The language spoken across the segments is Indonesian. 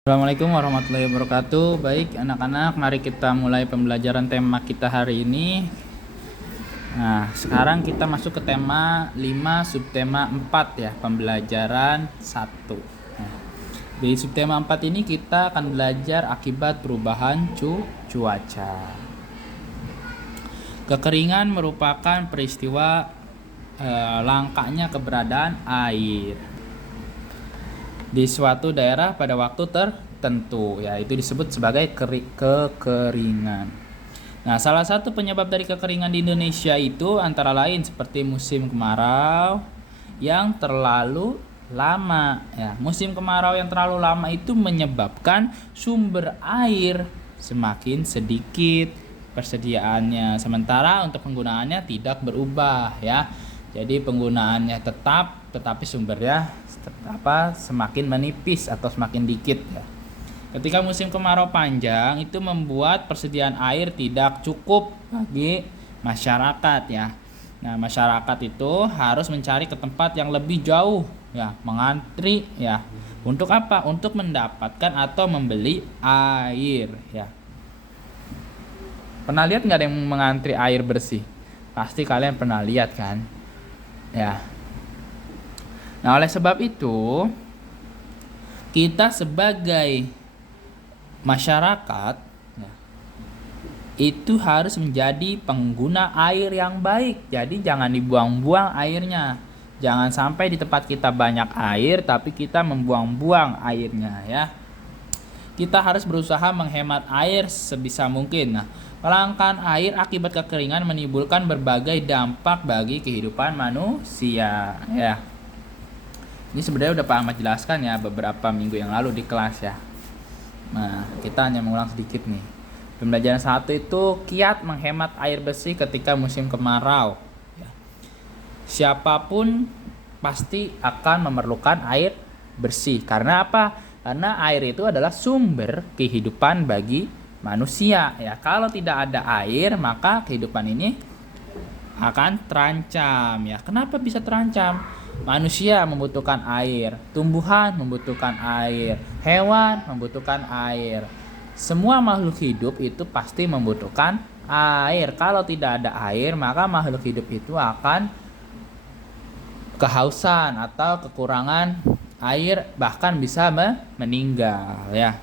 Assalamualaikum warahmatullahi wabarakatuh. Baik anak-anak, mari kita mulai pembelajaran tema kita hari ini. Nah, sekarang kita masuk ke tema 5 subtema 4 ya, pembelajaran 1. Nah, di subtema 4 ini kita akan belajar akibat perubahan cuaca. Kekeringan merupakan peristiwa langkanya keberadaan air di suatu daerah pada waktu tertentu, ya itu disebut sebagai kekeringan. Nah, salah satu penyebab dari kekeringan di Indonesia itu antara lain seperti musim kemarau yang terlalu lama. Ya, musim kemarau yang terlalu lama itu menyebabkan sumber air semakin sedikit persediaannya, sementara untuk penggunaannya tidak berubah ya. Jadi penggunaannya tetap, tetapi sumbernya semakin menipis atau semakin dikit ya. Ketika musim kemarau panjang itu membuat persediaan air tidak cukup bagi masyarakat ya. Nah, masyarakat itu harus mencari ke tempat yang lebih jauh ya, mengantri ya. Untuk apa? Untuk mendapatkan atau membeli air ya. Pernah lihat nggak ada yang mengantri air bersih? Pasti kalian pernah lihat kan? Ya. Nah, oleh sebab itu kita sebagai masyarakat ya, itu harus menjadi pengguna air yang baik. Jadi jangan dibuang-buang airnya. Jangan sampai di tempat kita banyak air tapi kita membuang-buang airnya ya. Kita harus berusaha menghemat air sebisa mungkin. Nah, kelangkaan air akibat kekeringan menimbulkan berbagai dampak bagi kehidupan manusia ya. Ini sebenarnya udah Pak Ahmad jelaskan ya beberapa minggu yang lalu di kelas ya. Nah, kita hanya mengulang sedikit nih. Pembelajaran 1 itu kiat menghemat air bersih ketika musim kemarau ya. Siapapun pasti akan memerlukan air bersih. Karena apa? Karena air itu adalah sumber kehidupan bagi manusia ya. Kalau tidak ada air, maka kehidupan ini akan terancam ya. Kenapa bisa terancam? Manusia membutuhkan air, tumbuhan membutuhkan air, hewan membutuhkan air. Semua makhluk hidup itu pasti membutuhkan air. Kalau tidak ada air, maka makhluk hidup itu akan kehausan atau kekurangan air, bahkan bisa meninggal ya.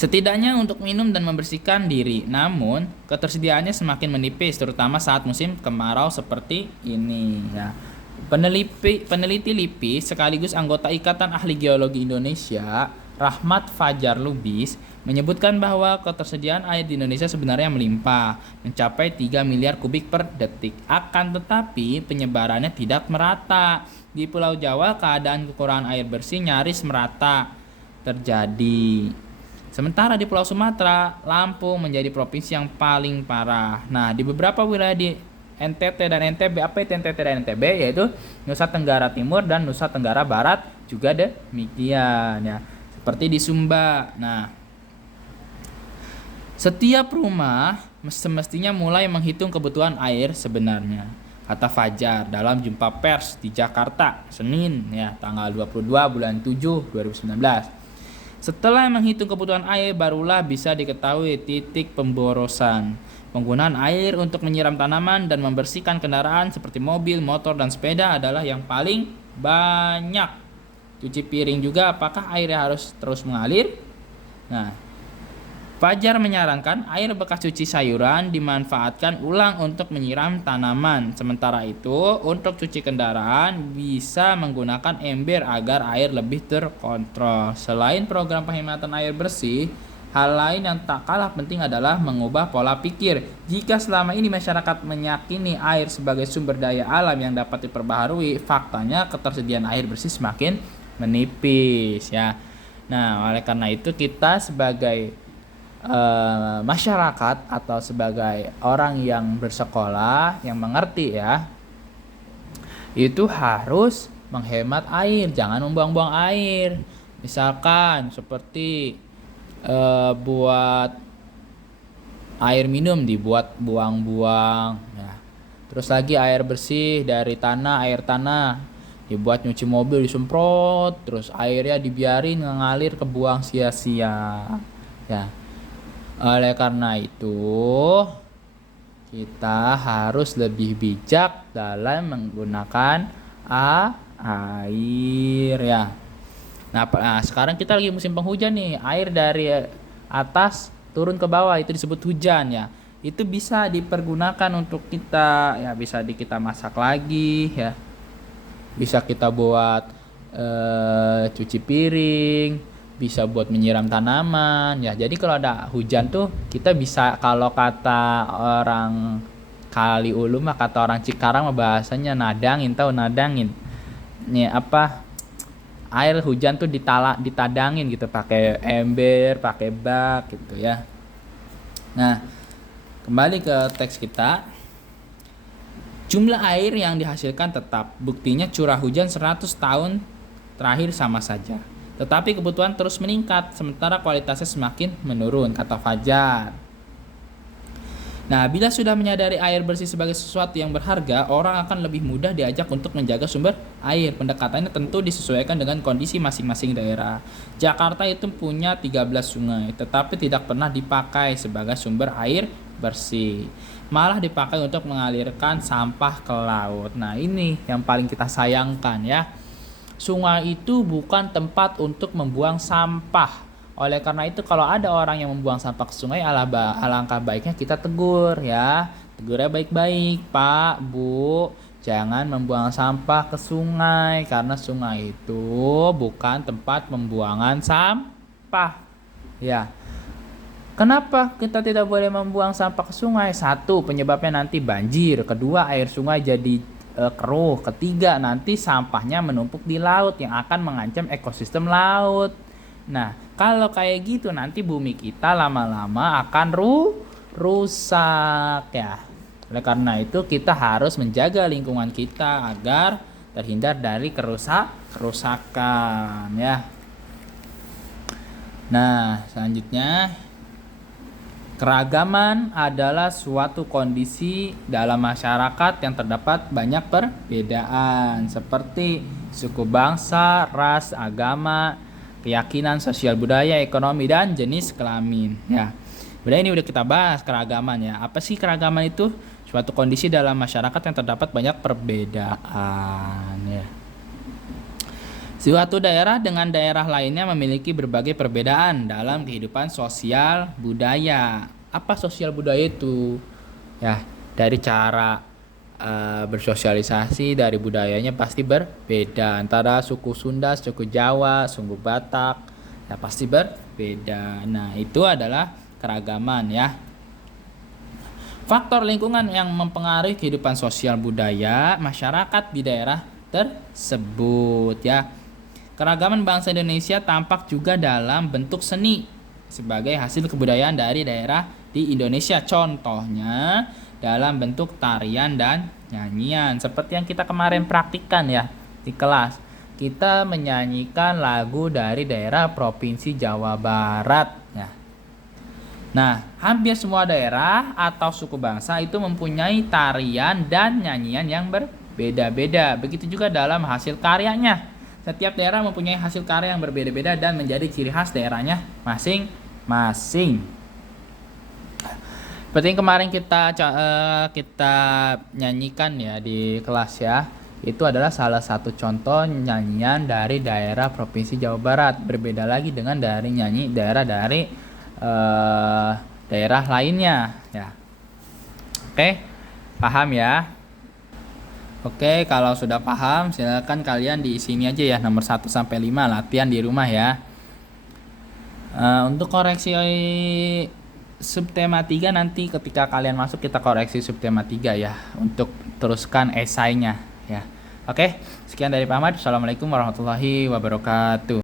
Setidaknya untuk minum dan membersihkan diri, namun ketersediaannya semakin menipis terutama saat musim kemarau seperti ini ya. Peneliti LIPI sekaligus anggota Ikatan Ahli Geologi Indonesia, Rahmat Fajar Lubis, menyebutkan bahwa ketersediaan air di Indonesia sebenarnya melimpah, mencapai 3 miliar kubik per detik. Akan tetapi penyebarannya tidak merata. Di Pulau Jawa keadaan kekurangan air bersih nyaris merata terjadi. Sementara di Pulau Sumatera, Lampung menjadi provinsi yang paling parah. Nah, di beberapa wilayah di NTT dan NTB, apa itu NTT dan NTB? Yaitu Nusa Tenggara Timur dan Nusa Tenggara Barat juga demikian ya. Seperti di Sumba. Nah, setiap rumah semestinya mulai menghitung kebutuhan air sebenarnya, kata Fajar dalam jumpa pers di Jakarta Senin ya, tanggal 22 bulan 7 2019. Setelah menghitung kebutuhan air barulah bisa diketahui titik pemborosan. Penggunaan air untuk menyiram tanaman dan membersihkan kendaraan seperti mobil, motor, dan sepeda adalah yang paling banyak. Cuci piring juga, apakah airnya harus terus mengalir? Nah, Fajar menyarankan air bekas cuci sayuran dimanfaatkan ulang untuk menyiram tanaman. Sementara itu, untuk cuci kendaraan bisa menggunakan ember agar air lebih terkontrol. Selain program penghematan air bersih, hal lain yang tak kalah penting adalah mengubah pola pikir. Jika selama ini masyarakat meyakini air sebagai sumber daya alam yang dapat diperbaharui, faktanya ketersediaan air bersih semakin menipis ya. Nah, oleh karena itu kita sebagai masyarakat atau sebagai orang yang bersekolah, yang mengerti ya, itu harus menghemat air, jangan membuang-buang air. Misalkan seperti buat air minum dibuat buang-buang ya. Terus lagi air bersih dari tanah, air tanah dibuat nyuci mobil disemprot, terus airnya dibiarin ngalir ke buang sia-sia. Ya. Oleh karena itu, kita harus lebih bijak dalam menggunakan air ya. Nah, sekarang kita lagi musim penghujan nih. Air dari atas turun ke bawah itu disebut hujan ya. Itu bisa dipergunakan untuk kita ya, bisa kita masak lagi ya. Bisa kita buat cuci piring, bisa buat menyiram tanaman ya. Jadi kalau ada hujan tuh kita bisa, kalau kata orang Kali Ulu mah, kata orang Cikarang mah bahasanya nadangin, tahu nadangin. Nih apa, air hujan tuh ditadangin gitu pakai ember, pakai bak gitu ya. Nah, kembali ke teks kita. Jumlah air yang dihasilkan tetap, buktinya curah hujan 100 tahun terakhir sama saja. Tetapi kebutuhan terus meningkat, sementara kualitasnya semakin menurun, kata Fajar. Nah, bila sudah menyadari air bersih sebagai sesuatu yang berharga, orang akan lebih mudah diajak untuk menjaga sumber air. Pendekatannya tentu disesuaikan dengan kondisi masing-masing daerah. Jakarta itu punya 13 sungai, tetapi tidak pernah dipakai sebagai sumber air bersih. Malah dipakai untuk mengalirkan sampah ke laut. Nah, ini yang paling kita sayangkan ya. Sungai itu bukan tempat untuk membuang sampah. Oleh karena itu kalau ada orang yang membuang sampah ke sungai, alangkah baiknya kita tegur ya. Tegurnya baik-baik, Pak, Bu, jangan membuang sampah ke sungai, karena sungai itu bukan tempat pembuangan sampah. Ya. Kenapa kita tidak boleh membuang sampah ke sungai? Satu, penyebabnya nanti banjir. Kedua, air sungai jadi keruh. Ketiga, nanti sampahnya menumpuk di laut yang akan mengancam ekosistem laut. Nah, kalau kayak gitu nanti bumi kita lama-lama akan rusak ya. Oleh karena itu kita harus menjaga lingkungan kita agar terhindar dari kerusakan ya. Nah, selanjutnya, keragaman adalah suatu kondisi dalam masyarakat yang terdapat banyak perbedaan seperti suku bangsa, ras, agama, keyakinan, sosial budaya, ekonomi, dan jenis kelamin. Ya, udah ini udah kita bahas keragaman ya. Apa sih keragaman itu? Suatu kondisi dalam masyarakat yang terdapat banyak perbedaan ya. Suatu daerah dengan daerah lainnya memiliki berbagai perbedaan dalam kehidupan sosial budaya. Apa sosial budaya itu? Ya, dari cara bersosialisasi, dari budayanya pasti berbeda. Antara suku Sunda, suku Jawa, suku Batak, ya pasti berbeda. Nah, itu adalah keragaman ya. Faktor lingkungan yang mempengaruhi kehidupan sosial budaya masyarakat di daerah tersebut ya. Keragaman bangsa Indonesia tampak juga dalam bentuk seni sebagai hasil kebudayaan dari daerah di Indonesia. Contohnya dalam bentuk tarian dan nyanyian. Seperti yang kita kemarin praktikkan ya di kelas. Kita menyanyikan lagu dari daerah Provinsi Jawa Barat ya. Nah, hampir semua daerah atau suku bangsa itu mempunyai tarian dan nyanyian yang berbeda-beda. Begitu juga dalam hasil karyanya. Setiap daerah mempunyai hasil karya yang berbeda-beda dan menjadi ciri khas daerahnya masing-masing. Seperti yang kemarin kita nyanyikan ya di kelas ya. Itu adalah salah satu contoh nyanyian dari daerah Provinsi Jawa Barat. Berbeda lagi dengan dari daerah dari daerah lainnya ya. Oke, paham ya? Oke, kalau sudah paham silakan kalian di sini aja ya, nomor 1 sampai 5 latihan di rumah ya. Untuk koreksi subtema 3 nanti ketika kalian masuk kita koreksi subtema 3 ya, untuk teruskan esainya ya. Oke, sekian dari Pak Ahmad. Assalamualaikum warahmatullahi wabarakatuh.